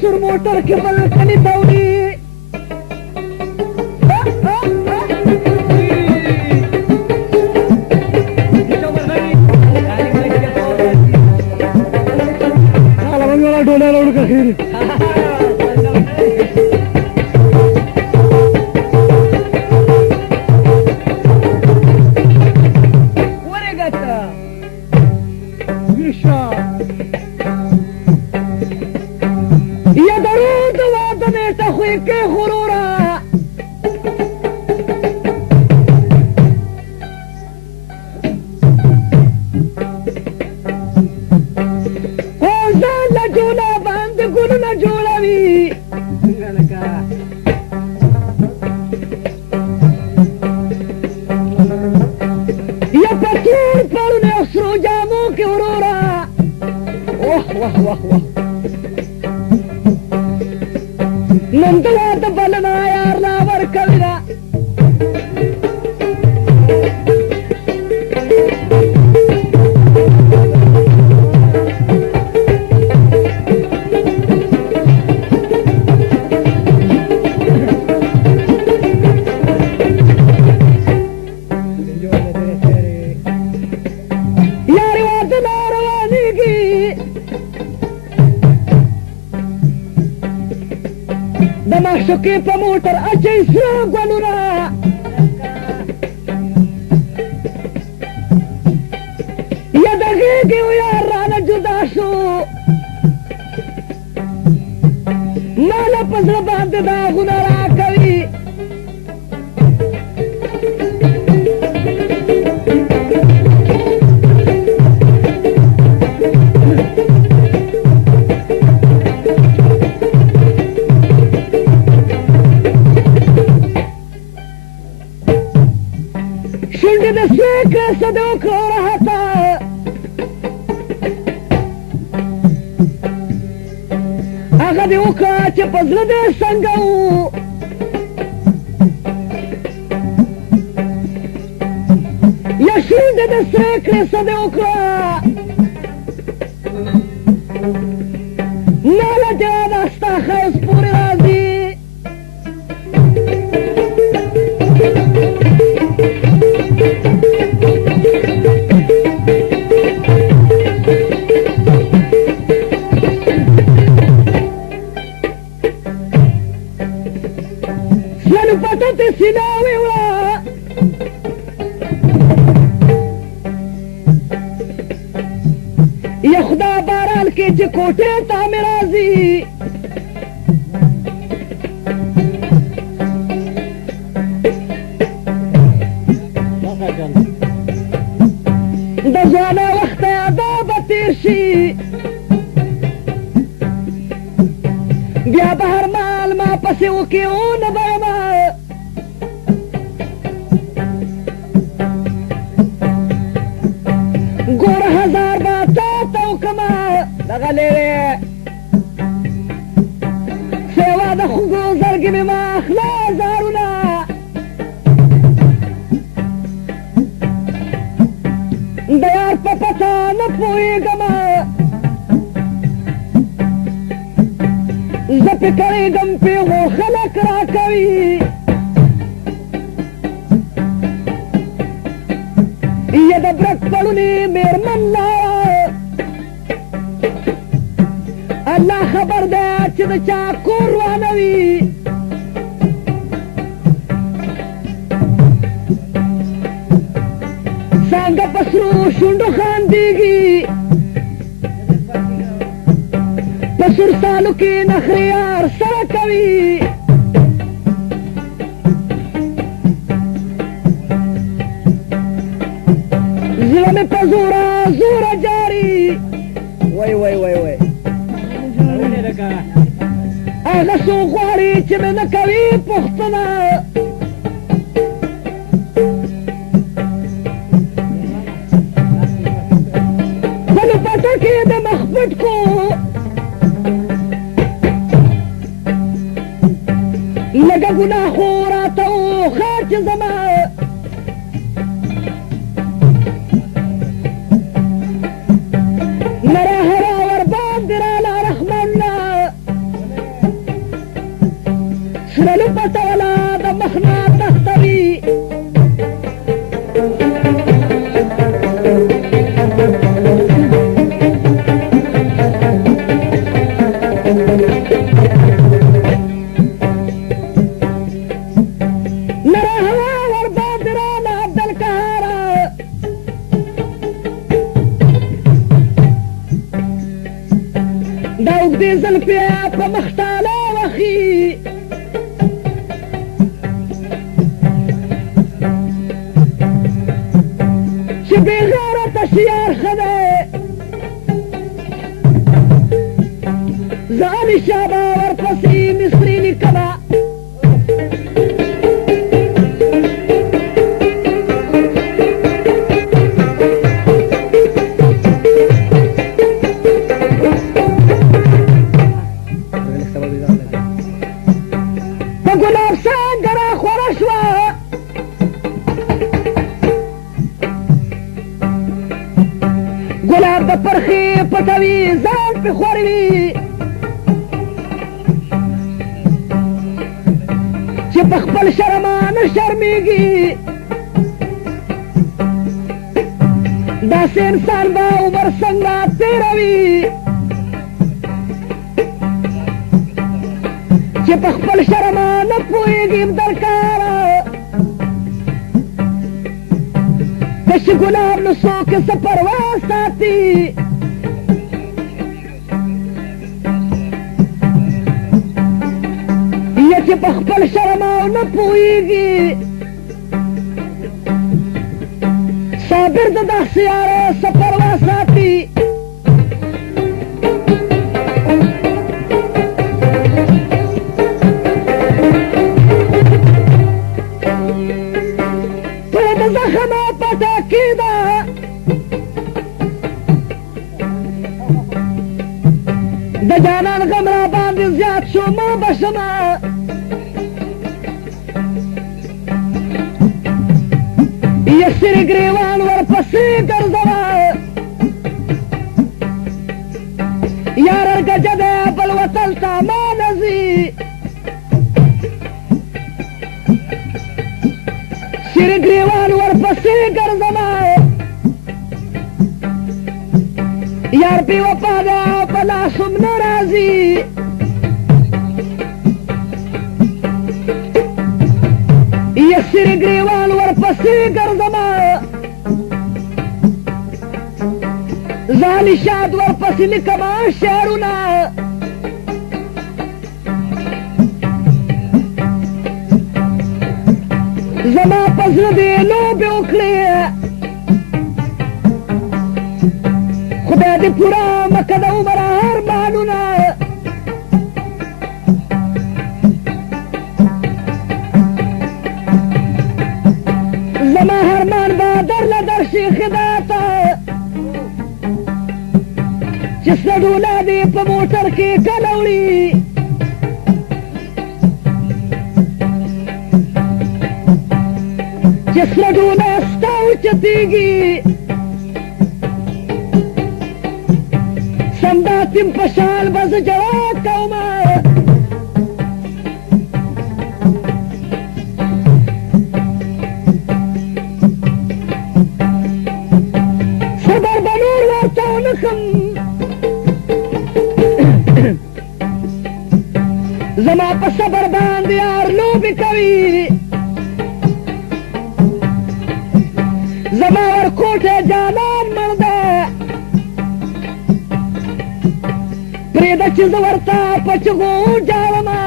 سر موټر کې بل کلی ته وړي ډوله راوړه که خیر یا ضرور د واده نیټه خوی کې غروره او ځان له جوله باندې ګلونه جوړوي یا په تور پړونو او سرو جامو کې وروره واه واه واه واه نن د واده بلنه یار لا ورکوي ده یارې واده نه روانېږي د معشوقې په موټر اچوي سره ګلونه یا د غېږې و یار رانه جدا شو ماله په زړه باندې داغونه راکوي شونډې د سوی کړه څه د وکړو راحته هغه دې وکړه چې په زړه دې څنګه و یا شونډې د سوی کړې څه دې وکړه ناله جوابه ستا ښایست پورې راځي سلو پټه سینه ویوړه یا خدا باران کې چې کوټې ته مې راځي د ځوانه وخته دا به تېر شي بیا به هر مال ما پسې وکړي ونه بړمه ګوره هزار به تا ته وکړمه دغه لیرې سیوا د خوږو زرګې مې ما اخله زارونه د یار په پته نه پوهېږمه زه پې کړېږم پېغور خلک راکوي یا د برک پړونې مېرمن لاره الله خبر دی چې د چا کور روانوي څنګه په سرو شونډو خاندېږي په سور سالو کې نخرې یار سره کوي زړه مې په زوره زوره جاري وای وای وای وای هغه څوک غواړي چې مې نه کوي پوښتنه بلو پټه کې د مخ پټ کو لږه ګناه خو راته وښه چې زما پټولا د مخنا تختوي زلفیا په مختاله وخی چې بې غیرته شیار ښه دی زه علیشا به ورپسې مصري لیکمه ګلاب د پرخې پټوي ځان پې خوروي چې په خپل شرمه نه شرمېږي داسې انسان به عمر څنګه تېروي چې په خپل شرمه نه پوهېږي درکاره کش ګلاب نو څوک څه پروا ساتي یا چې په خپل شرم او نه پوهېږي صابر د داسې یاره څه پروا ساتي د جانان غم را باندې زیات شو ما بشمه یسر ګریوان ورپسې ګرځوه یار ارګجه دی بل وطن ته ما نه ځي سر ګریوان ورپسې ګرځوه یار بې وفا دی په لاس هم نه راځي یسر ګریوان ورپسې ګرځمه ځاني شاد ورپسې لیکمه شعرونه زما په زړه دې لوبې وکړې خدای دې پوره مکه د عمر ارمانونه زما ارمان به درله درشي خداته چې سړونه دې په موټر کې کله وړي چې سړونه ستا اوچتېږي سمداتیم په شان به زه جواب کومه صبر به نور ورته ونښم زما په صبر باندې یار لوبې کوي زما ورکوټې جانان مړ ده پرېږده چې زه ورته په چغو جاړمه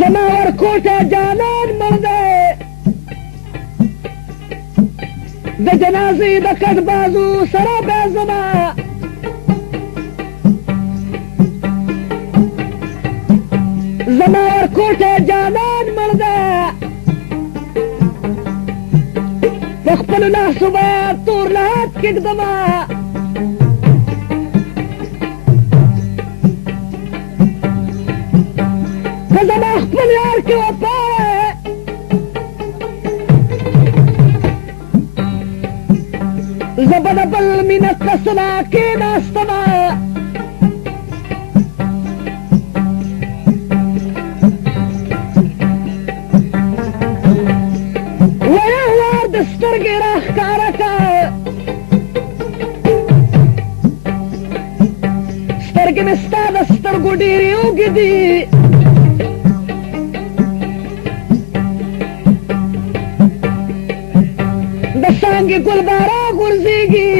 زما ورکوټې جانان مړ ده د جنازې د کټ بازو سره به زما زما ورکوټې جانان مړ ده په خپلو لاسو به تور لحد کېږدمه که زما خپل یار کې وفا زه به د بل مینت ته سلا کېناستمه سترګې مې ستا د سترګو ډېرې اوږې دي د څانګې ګل بارا غورځېږي